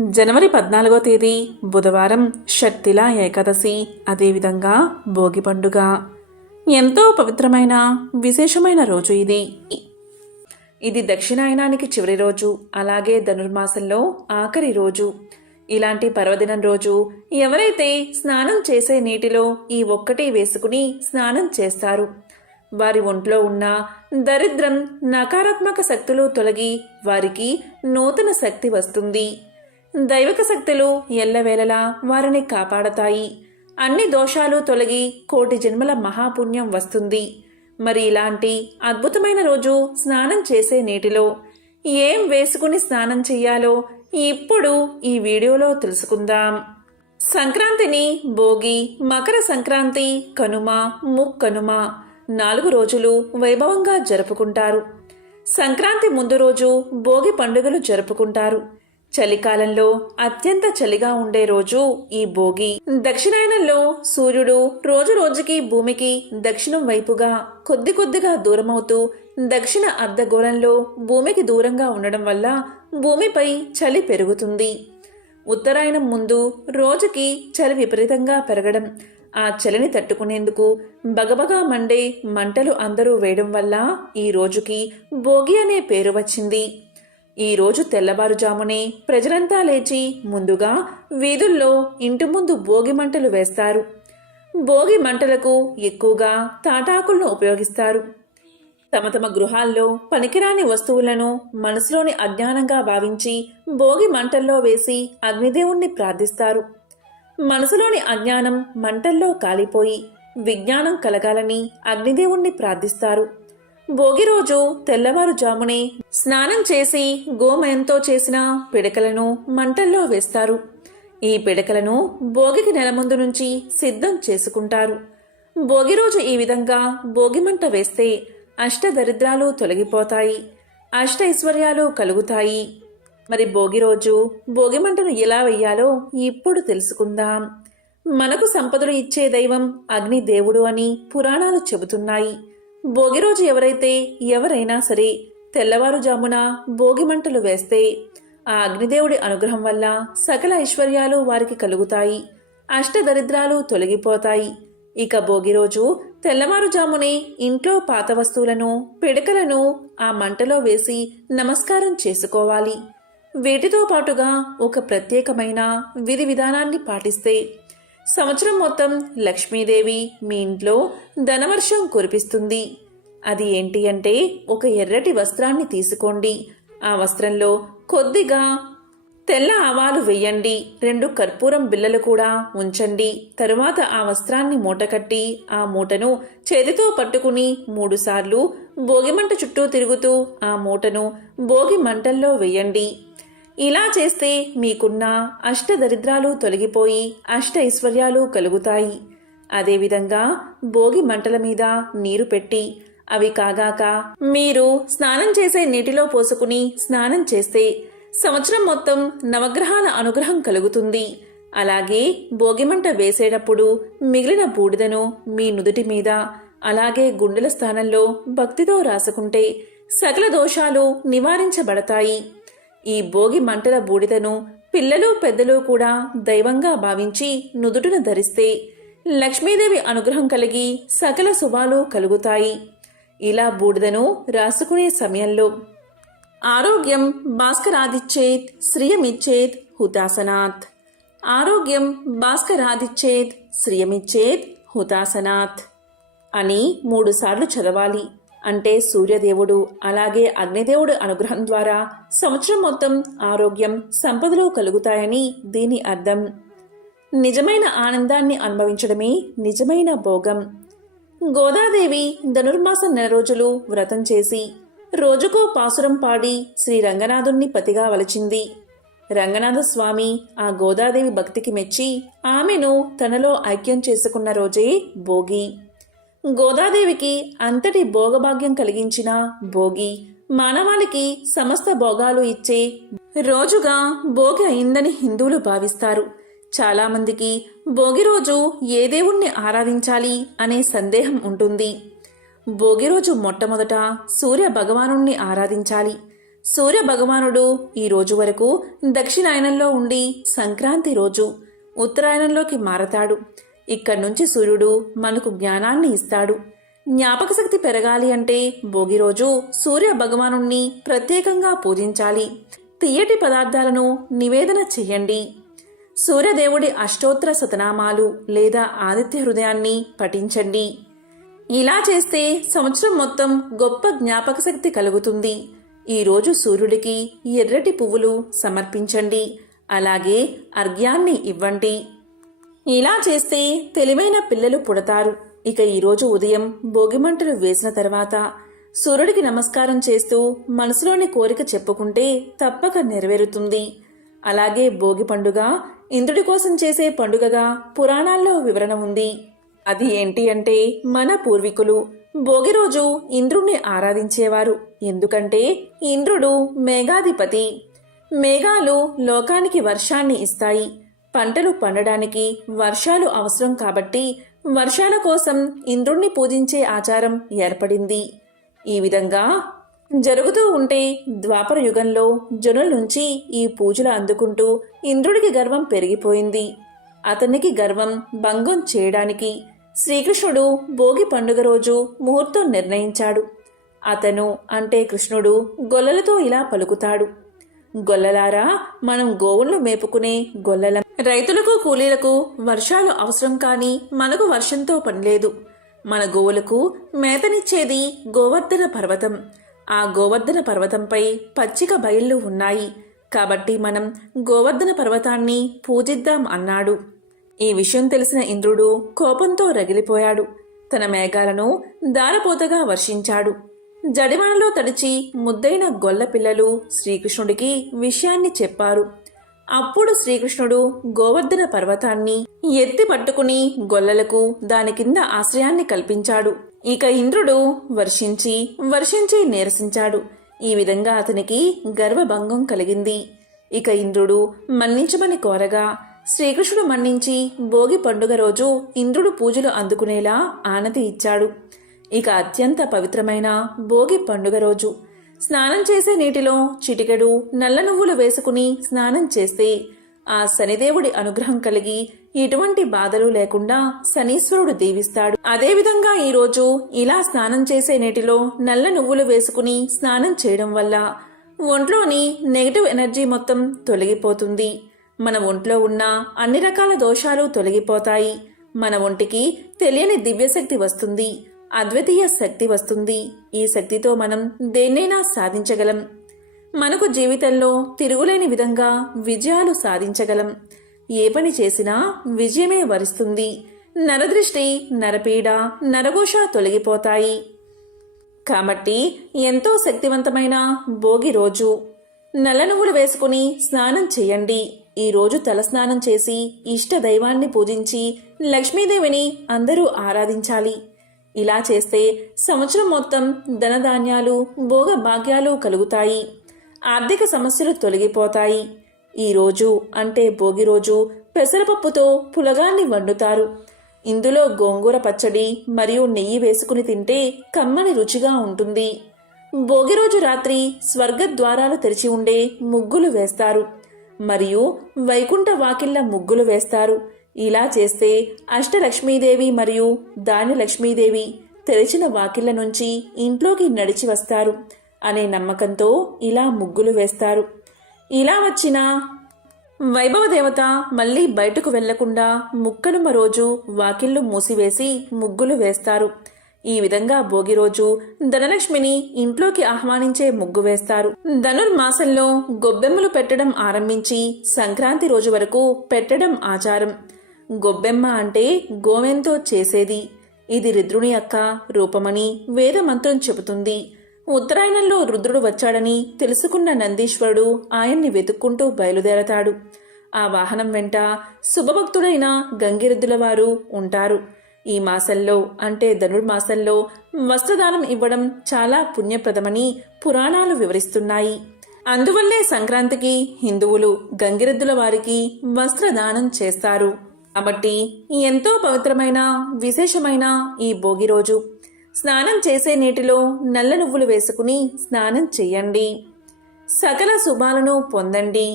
జనవరి పద్నాలుగో తేదీ బుధవారం షట్తిల ఏకాదశి అదేవిధంగా భోగి పండుగ. ఎంతో పవిత్రమైన విశేషమైన రోజు ఇది. ఇది దక్షిణాయనానికి చివరి రోజు అలాగే ధనుర్మాసంలో ఆఖరి రోజు. ఇలాంటి పర్వదినం రోజు ఎవరైతే స్నానం చేసే నీటిలో ఈ ఒక్కటి వేసుకుని స్నానం చేస్తారు. వారి ఒంట్లో ఉన్న దరిద్రం నకారాత్మక శక్తులు తొలగి వారికి నూతన శక్తి వస్తుంది. దైవక శక్తులు ఎల్లవేళలా వారిని కాపాడతాయి. అన్ని దోషాలు తొలగి కోటి జన్మల మహాపుణ్యం వస్తుంది. మరి ఇలాంటి అద్భుతమైన రోజు స్నానం చేసే నీటిలో ఏం వేసుకుని స్నానం చెయ్యాలో ఇప్పుడు ఈ వీడియోలో తెలుసుకుందాం. సంక్రాంతిని భోగి మకర సంక్రాంతి కనుమ ముక్కనుమ నాలుగు రోజులు వైభవంగా జరుపుకుంటారు. సంక్రాంతి ముందు రోజు భోగి పండుగలు జరుపుకుంటారు. చలికాలంలో అత్యంత చలిగా ఉండే రోజు ఈ భోగి. దక్షిణాయనంలో సూర్యుడు రోజు రోజుకి భూమికి దక్షిణం వైపుగా కొద్ది కొద్దిగా దూరమవుతూ దక్షిణ అర్ధగోళంలో భూమికి దూరంగా ఉండడం వల్ల భూమిపై చలి పెరుగుతుంది. ఉత్తరాయణం ముందు రోజుకి చలి విపరీతంగా పెరగడం ఆ చలిని తట్టుకునేందుకు బగబగా మండే మంటలు అందరూ వేయడం వల్ల ఈ రోజుకి భోగి అనే పేరు వచ్చింది. ఈరోజు తెల్లవారుజామునే ప్రజలంతా లేచి ముందుగా వీధుల్లో ఇంటి ముందు భోగి మంటలు వేస్తారు. భోగి మంటలకు ఎక్కువగా తాటాకులను ఉపయోగిస్తారు. తమ తమ గృహాల్లో పనికిరాని వస్తువులను మనసులోని అజ్ఞానంగా భావించి భోగి మంటల్లో వేసి అగ్నిదేవుణ్ణి ప్రార్థిస్తారు. మనసులోని అజ్ఞానం మంటల్లో కాలిపోయి విజ్ఞానం కలగాలని అగ్నిదేవుణ్ణి ప్రార్థిస్తారు. భోగి రోజు తెల్లవారుజామునే స్నానం చేసి గోమయంతో చేసిన పిడకలను మంటల్లో వేస్తారు. ఈ పిడకలను భోగికి నెల ముందు నుంచి సిద్ధం చేసుకుంటారు. భోగి రోజు ఈ విధంగా భోగిమంట వేస్తే అష్ట దరిద్రాలు తొలగిపోతాయి. అష్ట ఐశ్వర్యాలు కలుగుతాయి. మరి భోగి రోజు భోగిమంటను ఎలా వెయ్యాలో ఇప్పుడు తెలుసుకుందాం. మనకు సంపదలు ఇచ్చే దైవం అగ్ని దేవుడు అని పురాణాలు చెబుతున్నాయి. భోగి రోజు ఎవరైతే ఎవరైనా సరే తెల్లవారుజామున భోగి మంటలు వేస్తే ఆ అగ్నిదేవుడి అనుగ్రహం వల్ల సకల ఐశ్వర్యాలు వారికి కలుగుతాయి. అష్టదరిద్రాలు తొలగిపోతాయి. ఇక భోగి రోజు తెల్లవారుజామునే ఇంట్లో పాత వస్తువులను పిడకలను ఆ మంటలో వేసి నమస్కారం చేసుకోవాలి. వీటితో పాటుగా ఒక ప్రత్యేకమైన విధి విధానాన్ని పాటిస్తే సంవత్సరం మొత్తం లక్ష్మీదేవి మీ ఇంట్లో ధనవర్షం కురిపిస్తుంది. అది ఏంటి అంటే ఒక ఎర్రటి వస్త్రాన్ని తీసుకోండి. ఆ వస్త్రంలో కొద్దిగా తెల్ల ఆవాలు వెయ్యండి రెండు కర్పూరం బిల్లలు కూడా ఉంచండి. తరువాత ఆ వస్త్రాన్ని మూటకట్టి ఆ మూటను చేతితో పట్టుకుని మూడుసార్లు భోగిమంట చుట్టూ తిరుగుతూ ఆ మూటను భోగి మంటల్లో వెయ్యండి ఇలా చేస్తే మీకున్న అష్ట దరిద్రాలు తొలగిపోయి అష్ట ఐశ్వర్యాలు కలుగుతాయి. అదేవిధంగా భోగి మంటల మీద నీరు పెట్టి అవి కాగాక మీరు స్నానం చేసే నీటిలో పోసుకుని స్నానం చేస్తే సంవత్సరం మొత్తం నవగ్రహాల అనుగ్రహం కలుగుతుంది. అలాగే భోగిమంట వేసేటప్పుడు మిగిలిన బూడిదను మీ నుదుటి మీద అలాగే గుండెల స్థానంలో భక్తితో రాసుకుంటే సకల దోషాలు నివారించబడతాయి. ఈ భోగి మంటల బూడిదను పిల్లలు పెద్దలు కూడా దైవంగా భావించి నుదుటిన ధరిస్తే లక్ష్మీదేవి అనుగ్రహం కలిగి సకల శుభాలు కలుగుతాయి. ఇలా బూడిదను రాసుకునే సమయంలో ఆరోగ్యం భాస్కరాదిచ్చేత్ శ్రియమిచ్చేత్ హుతాసనాత్. ఆరోగ్యం భాస్కరాదిచ్చేత్ శ్రియమిచ్చేత్ హుతాసనాత్. అని మూడుసార్లు చదవాలి. అంటే సూర్యదేవుడు అలాగే అగ్నిదేవుడు అనుగ్రహం ద్వారా సంవత్సరం మొత్తం ఆరోగ్యం సంపదలు కలుగుతాయని దీని అర్థం. నిజమైన ఆనందాన్ని అనుభవించడమే నిజమైన భోగం. గోదాదేవి ధనుర్మాసం నెల రోజులు వ్రతం చేసి రోజుకో పాసురం పాడి శ్రీ రంగనాథుణ్ణి పతిగా వలచింది. రంగనాథ స్వామి ఆ గోదాదేవి భక్తికి మెచ్చి ఆమెను తనలో ఐక్యం చేసుకున్న రోజే భోగి. గోదాదేవికి అంతటి భోగభాగ్యం కలిగించిన భోగి మానవాళికి సమస్త భోగాలు ఇచ్చే రోజుగా భోగి అయిందని హిందువులు భావిస్తారు. చాలామందికి భోగి రోజు ఏ దేవుణ్ణి ఆరాధించాలి అనే సందేహం ఉంటుంది. భోగి రోజు మొట్టమొదట సూర్య భగవానుణ్ణి ఆరాధించాలి. సూర్య భగవానుడు ఈ రోజు వరకు దక్షిణాయనంలో ఉండి సంక్రాంతి రోజు ఉత్తరాయణంలోకి మారతాడు. ఇక్కడి నుంచి సూర్యుడు మనకు జ్ఞానాన్ని ఇస్తాడు. జ్ఞాపక శక్తి పెరగాలి అంటే భోగి రోజు సూర్య భగవానుణ్ణి ప్రత్యేకంగా పూజించాలి. తీయటి పదార్థాలను నివేదన చెయ్యండి. సూర్యదేవుడి అష్టోత్తర శతనామాలు లేదా ఆదిత్య హృదయాన్ని పఠించండి. ఇలా చేస్తే సంవత్సరం మొత్తం గొప్ప జ్ఞాపక శక్తి కలుగుతుంది. ఈరోజు సూర్యుడికి ఎర్రటి పువ్వులు సమర్పించండి. అలాగే అర్ఘ్యాన్ని ఇవ్వండి. ఇలా చేస్తే తెలివైన పిల్లలు పుడతారు. ఇక ఈరోజు ఉదయం భోగిమంటలు వేసిన తర్వాత సూర్యుడికి నమస్కారం చేస్తూ మనసులోని కోరిక చెప్పుకుంటే తప్పక నెరవేరుతుంది. అలాగే భోగి పండుగ ఇంద్రుడి కోసం చేసే పండుగగా పురాణాల్లో వివరణ ఉంది. అది ఏంటి అంటే మన పూర్వీకులు భోగి రోజు ఇంద్రుణ్ణి ఆరాధించేవారు. ఎందుకంటే ఇంద్రుడు మేఘాధిపతి. మేఘాలు లోకానికి వర్షాన్ని ఇస్తాయి. పంటలు పండడానికి వర్షాలు అవసరం కాబట్టి వర్షాల కోసం ఇంద్రుణ్ణి పూజించే ఆచారం ఏర్పడింది. ఈ విధంగా జరుగుతూ ఉంటే ద్వాపర యుగంలో జనుల నుంచి ఈ పూజలు అందుకుంటూ ఇంద్రుడికి గర్వం పెరిగిపోయింది. అతనికి గర్వం భంగం చేయడానికి శ్రీకృష్ణుడు భోగి పండుగ రోజు ముహూర్తం నిర్ణయించాడు. అతను అంటే కృష్ణుడు గొల్లలతో ఇలా పలుకుతాడు. గొల్లలారా మనం గోవులను మేపుకునే గొల్లలం. రైతులకు కూలీలకు వర్షాలు అవసరం కానీ మనకు వర్షంతో పనిలేదు మన గోవులకు మేతనిచ్చేది గోవర్ధన పర్వతం. ఆ గోవర్ధన పర్వతంపై పచ్చిక బయళ్ళు ఉన్నాయి. కాబట్టి మనం గోవర్ధన పర్వతాన్ని పూజిద్దాం అన్నాడు. ఈ విషయం తెలిసిన ఇంద్రుడు కోపంతో రగిలిపోయాడు. తన మేఘాలను దారపోతగా వర్షించాడు. జడివానలో తడిచి ముద్దైన గొల్ల పిల్లలు శ్రీకృష్ణుడికి విషయాన్ని చెప్పారు. అప్పుడు శ్రీకృష్ణుడు గోవర్ధన పర్వతాన్ని ఎత్తి పట్టుకుని గొల్లలకు దాని కింద ఆశ్రయాన్ని కల్పించాడు. ఇక ఇంద్రుడు వర్షించి వర్షించి నీరసించాడు. ఈ విధంగా అతనికి గర్వభంగం కలిగింది. ఇక ఇంద్రుడు మన్నించమని కోరగా శ్రీకృష్ణుడు మన్నించి భోగి పండుగ రోజు ఇంద్రుడు పూజలు అందుకునేలా ఆనతి ఇచ్చాడు. ఇక అత్యంత పవిత్రమైన భోగి పండుగ రోజు. స్నానం చేసే నీటిలో చిటికెడు నల్ల నువ్వులు వేసుకుని స్నానం చేస్తే ఆ శనిదేవుడి అనుగ్రహం కలిగి ఎటువంటి బాధలు లేకుండా శనీశ్వరుడు దీవిస్తాడు. అదేవిధంగా ఈరోజు ఇలా స్నానం చేసే నీటిలో నల్ల నువ్వులు వేసుకుని స్నానం చేయడం వల్ల ఒంట్లోని నెగటివ్ ఎనర్జీ మొత్తం తొలగిపోతుంది. మన ఒంట్లో ఉన్న అన్ని రకాల దోషాలు తొలగిపోతాయి. మన ఒంటికి తెలియని దివ్యశక్తి వస్తుంది. అద్వితీయ శక్తి వస్తుంది. ఈ శక్తితో మనం దేన్నైనా సాధించగలం. మనకు జీవితంలో తిరుగులేని విధంగా విజయాలు సాధించగలం. ఏ పని చేసినా విజయమే వరిస్తుంది. నరదృష్టి నరపీడ నరఘోష తొలగిపోతాయి. కాబట్టి ఎంతో శక్తివంతమైన భోగి రోజు. నల్ల నువ్వులు వేసుకుని స్నానం చేయండి. ఈరోజు తలస్నానం చేసి ఇష్ట దైవాన్ని పూజించి లక్ష్మీదేవిని అందరూ ఆరాధించాలి. ఇలా చేస్తే సంవత్సరం మొత్తం ధనధాన్యాలు భోగ భాగ్యాలు కలుగుతాయి. ఆర్థిక సమస్యలు తొలగిపోతాయి. ఈరోజు అంటే భోగి రోజు పెసరపప్పుతో పులగాన్ని వండుతారు. ఇందులో గోంగూర పచ్చడి మరియు నెయ్యి వేసుకుని తింటే కమ్మని రుచిగా ఉంటుంది. భోగి రోజు రాత్రి స్వర్గ ద్వారాలు తెరిచి ఉండే ముగ్గులు వేస్తారు. మరియు వైకుంఠ వాకిళ్ళ ముగ్గులు వేస్తారు. ఇలా చేస్తే అష్టలక్ష్మీదేవి మరియు దాని లక్ష్మీదేవి తెరిచిన వాకిళ్ళ నుంచి ఇంట్లోకి నడిచి వస్తారు అనే నమ్మకంతో ఇలా ముగ్గులు వేస్తారు. ఇలా వచ్చిన వైభవ దేవత మళ్ళీ బయటకు వెళ్ళకుండా ముక్కనుమ రోజు వాకిళ్ళు మూసివేసి ముగ్గులు వేస్తారు. ఈ విధంగా భోగి రోజు ధనలక్ష్మిని ఇంట్లోకి ఆహ్వానించే ముగ్గు వేస్తారు. ధనుర్మాసంలో గొబ్బెమ్మలు పెట్టడం ఆరంభించి సంక్రాంతి రోజు వరకు పెట్టడం ఆచారం. గొబ్బెమ్మ అంటే గోవెంతో చేసేది. ఇది రుద్రుని యొక్క రూపమని వేదమంత్రం చెబుతుంది. ఉత్తరాయణంలో రుద్రుడు వచ్చాడని తెలుసుకున్న నందీశ్వరుడు ఆయన్ని వెతుక్కుంటూ బయలుదేరతాడు. ఆ వాహనం వెంట శుభభక్తుడైన గంగిరెద్దుల వారు ఉంటారు. ఈ మాసంలో అంటే ధనుర్మాసంలో వస్త్రదానం ఇవ్వడం చాలా పుణ్యప్రదమని పురాణాలు వివరిస్తున్నాయి. అందువల్లే సంక్రాంతికి హిందువులు గంగిరెద్దుల వారికి వస్త్రదానం చేస్తారు. కాబట్టి ఎంతో పవిత్రమైన విశేషమైన ఈ భోగి రోజు స్నానం చేసే నీటిలో నల్ల నువ్వులు వేసుకుని స్నానం చేయండి. సకల శుభాలను పొందండి.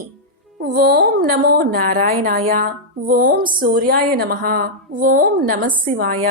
ఓం నమో నారాయణాయ ఓం సూర్యాయ నమ ఓం నమశివాయ